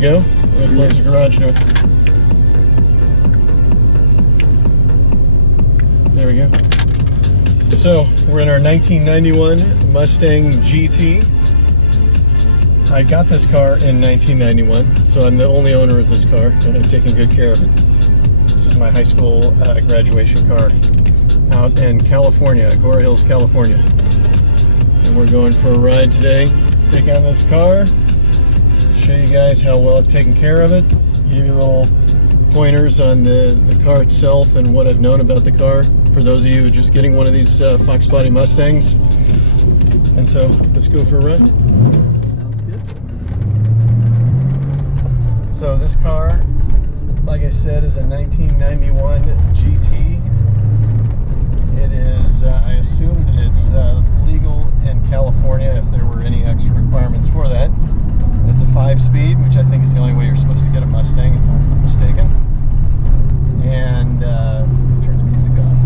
go. I'm going to close the garage door. There we go. So, we're in our 1991 Mustang GT. I got this car in 1991, so I'm the only owner of this car, and I've taken good care of it. This is my high school graduation car out in California, Agora Hills, California. And we're going for a ride today. Take on this car, show you guys how well I've taken care of it, give you little pointers on the car itself and what I've known about the car for those of you just getting one of these Foxbody Mustangs. And so let's go for a ride. Sounds good. So this car, like I said, is a 1991 GT. It is, I assume that it's legal in California if there were any extra requirements for that. It's a 5-speed, which I think is the only way you're supposed to get a Mustang, if I'm not mistaken. And turn the music off.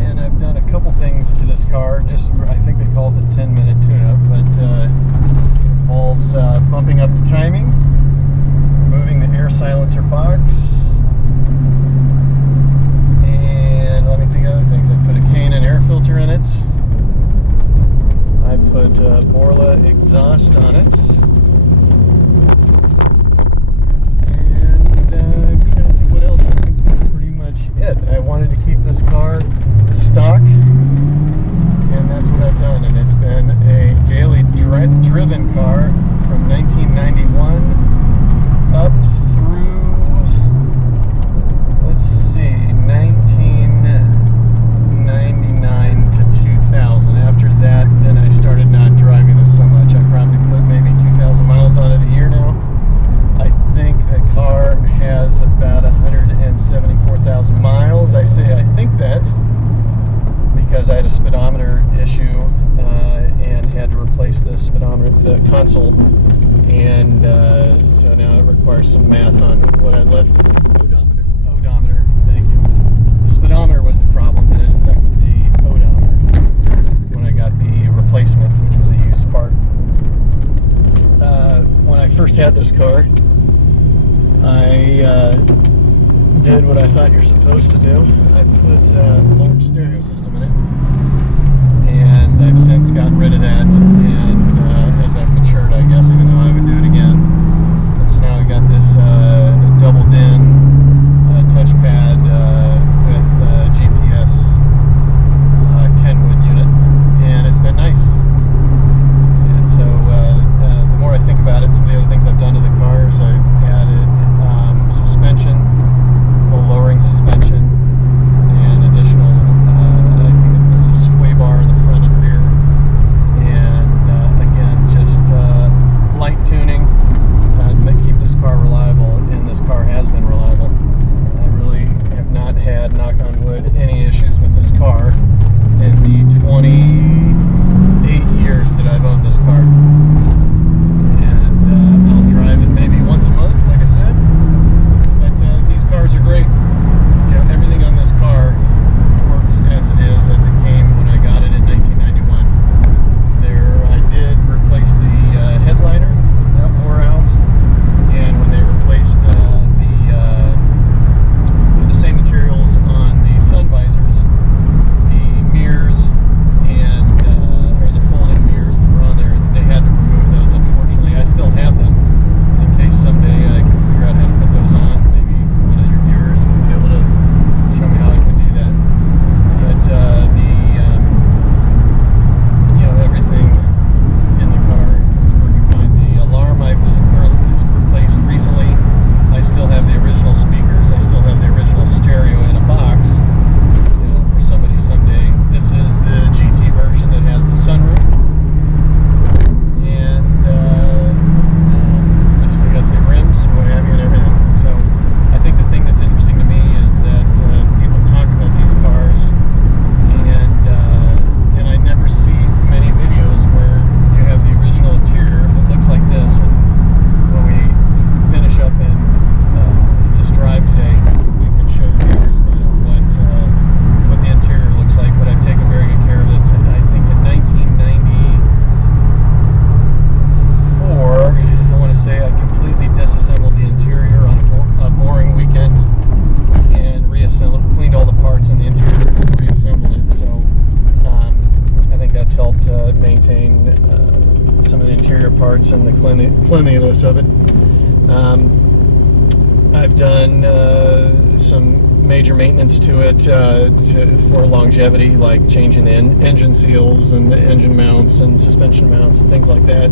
And I've done a couple things to this car. Just, I think they call it the 10-minute tune-up, but it involves bumping up the timing, removing the air silencer box, and let me think of other things. I put a K&N air filter in it. I put Borla exhaust on it. And I'm trying to think what else. I think that's pretty much it. I wanted to keep this car stock, and that's what I've done. And it's been a daily driven car from 1991 up through, let's see, 1999 to 2000. After that, then I started not driving this so much. I probably put maybe 2,000 miles on it a year now. I think the car has about 174,000 miles. I say I think that because I had a speedometer issue and had to replace the speedometer, the console, and so now it requires some math on what I left. Odometer, thank you. The speedometer was the problem, and it affected the odometer when I got the replacement, which was a used part. When I first had this car, I did what I thought you're supposed to do. I put a lowered stereo system in it, and I've since gotten rid of that, and as I've matured, I guess, even though I would do it again. And so now I got this double DIN touchpad with GPS Kenwood unit, and it's been nice. And so the more I think about it, some of the other things I've done to the car is I've added suspension, lowering suspension, and additional, I think there's a sway bar in the front and rear, and cleanliness of it. I've done some major maintenance to it for longevity, like changing the engine seals and the engine mounts and suspension mounts and things like that.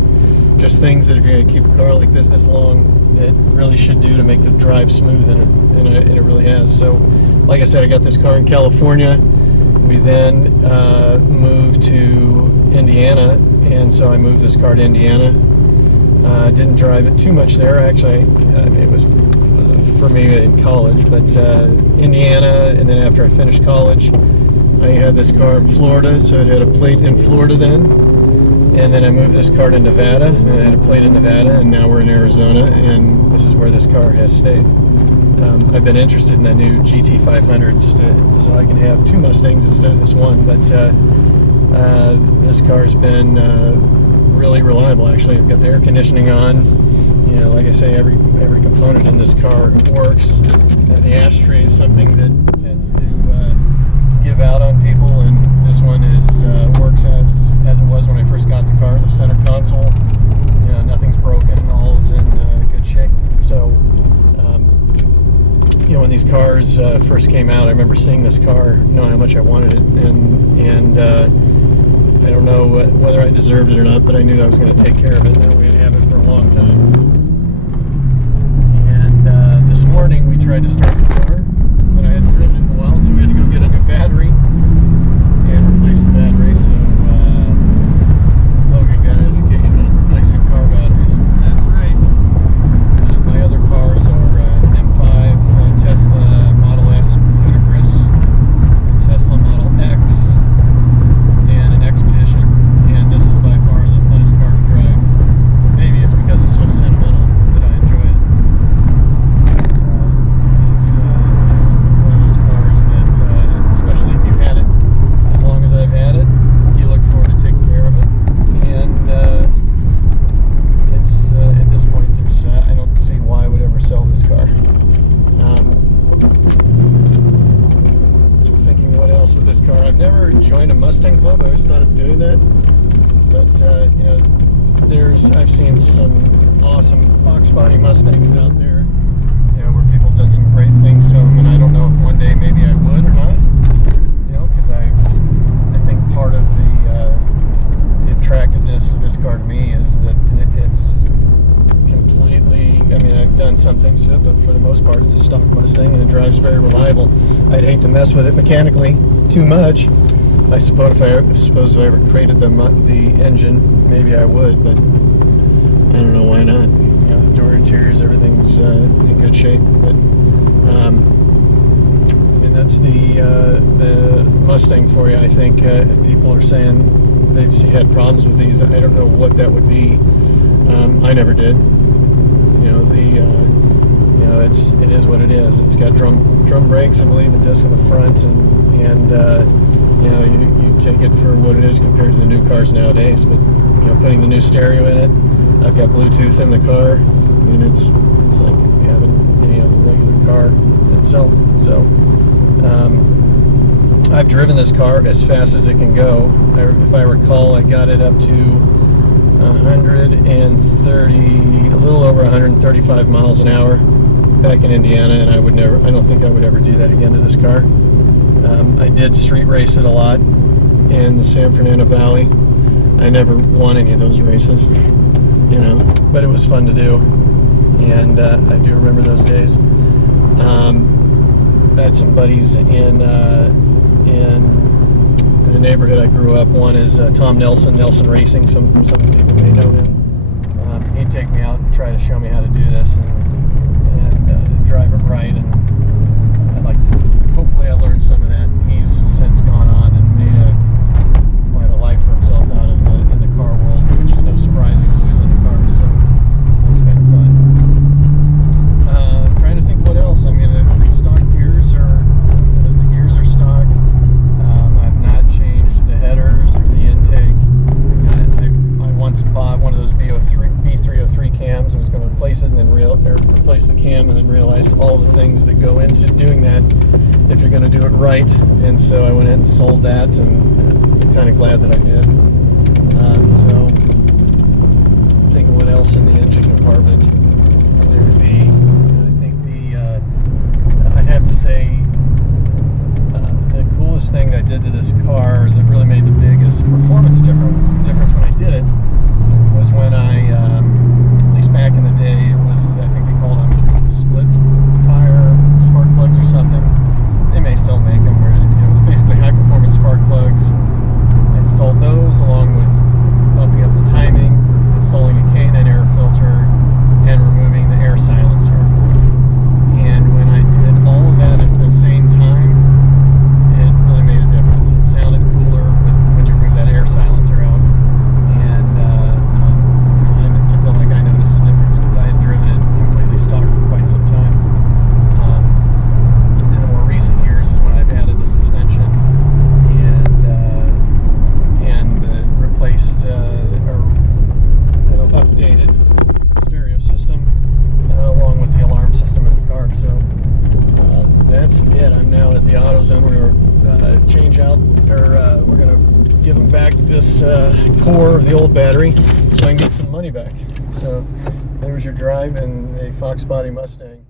Just things that if you're going to keep a car like this long, that really should do to make the drive smooth, and it really has. So, like I said, I got this car in California. We then moved to Indiana, and so I moved this car to Indiana. Didn't drive it too much there. Actually, it was for me in college, but Indiana, and then after I finished college, I had this car in Florida, so it had a plate in Florida then. And then I moved this car to Nevada, and I had a plate in Nevada, and now we're in Arizona, and this is where this car has stayed. I've been interested in the new GT500s, so I can have two Mustangs instead of this one, but this car's been really reliable, actually. I've got the air conditioning on. You know, like I say, every component in this car works. The ashtray is something that tends to give out on people, and this one works as it was when I first got the car. The center console, you know, nothing's broken, all's in good shape. So, you know, when these cars first came out, I remember seeing this car, knowing how much I wanted it, and I don't know whether I deserved it or not, but I knew I was going to take care of it, and we'd have it for a long time. And this morning we tried to start the car, but I hadn't driven it in a while, so we had to go get a new battery and replace the battery. So Logan got an education on replacing car batteries. That's right. My other cars are M5, Tesla Model S Ludicrous, Tesla Model X, and an Expedition. And this is by far the funnest car to drive. Maybe it's because it's so sentimental that I enjoy it. It's just one of those cars that, especially if you've had it as long as I've had it, you look forward to taking care of it. And it's at this point, I don't see why I would ever sell this car. I'm thinking what else with this car. I've never joined a Mustang club. I always thought of doing that, but you know, I've seen some awesome Foxbody Mustangs out there, you know, where people have done some great things to them, and I don't know if one day maybe I would or not, you know, because I think part of the attractiveness to this car to me is that it's completely, I mean, I've done some things to it, but for the most part it's a stock Mustang, and it drives very reliable. I'd hate to mess with it mechanically too much. I suppose if I ever created the engine, maybe I would, but I don't know why not. You know, the door interiors, everything's in good shape. But I mean, that's the Mustang for you. I think if people are saying they've had problems with these, I don't know what that would be. I never did. You know, you know, it is what it is. It's got drum brakes, I believe, and disc in the front, and you know, you take it for what it is compared to the new cars nowadays. But you know, putting the new stereo in it, I've got Bluetooth in the car. I mean, it's like having any other regular car itself. So I've driven this car as fast as it can go. If I recall, I got it up to 130, a little over 135 miles an hour back in Indiana, and I don't think I would ever do that again to this car. I did street race it a lot in the San Fernando Valley. I never won any of those races, you know, but it was fun to do, and I do remember those days. I had some buddies in the neighborhood I grew up. One is Tom Nelson Racing. Some people may know him. He'd take me out and try to show me how to do this and drive it right, and hopefully I learned some of that. He's since gone on and made quite a life for himself out of in the car world, which is no surprise. He was always in the cars, so it was kind of fun. I'm trying to think what else. I mean, the stock gears are stock. I've not changed the headers or the intake. I once bought one of those B303 cams and was going to replace it, and then replace the cam, and then realized all the things that go into doing that if you're going to do it right. And so I went ahead and sold that, and I'm kind of glad that I did. So I'm thinking what else in the engine compartment. There would be, I think I have to say, the coolest thing I did to this car that really made the biggest performance difference when I did it was when at least back in the day, it was, I think they called them split fire spark plugs or something. They may still make them, where it was basically high performance spark plugs. I installed those along with bumping up the timing, installing a K&N air filter, and removing the air silencer. And when I did all of that at the same time, it really made a difference. It sounded cooler when you remove that air silencer out. And I felt like I noticed a difference because I had driven it completely stock for quite some time. In the more recent years is when I've added the suspension and replaced or updated stereo system along with the alarm system in the car. So that's it. I'm now at the AutoZone. We're going to change out, or we're going to give them back this core of the old battery so I can get some money back. So there's your drive in a Foxbody Mustang.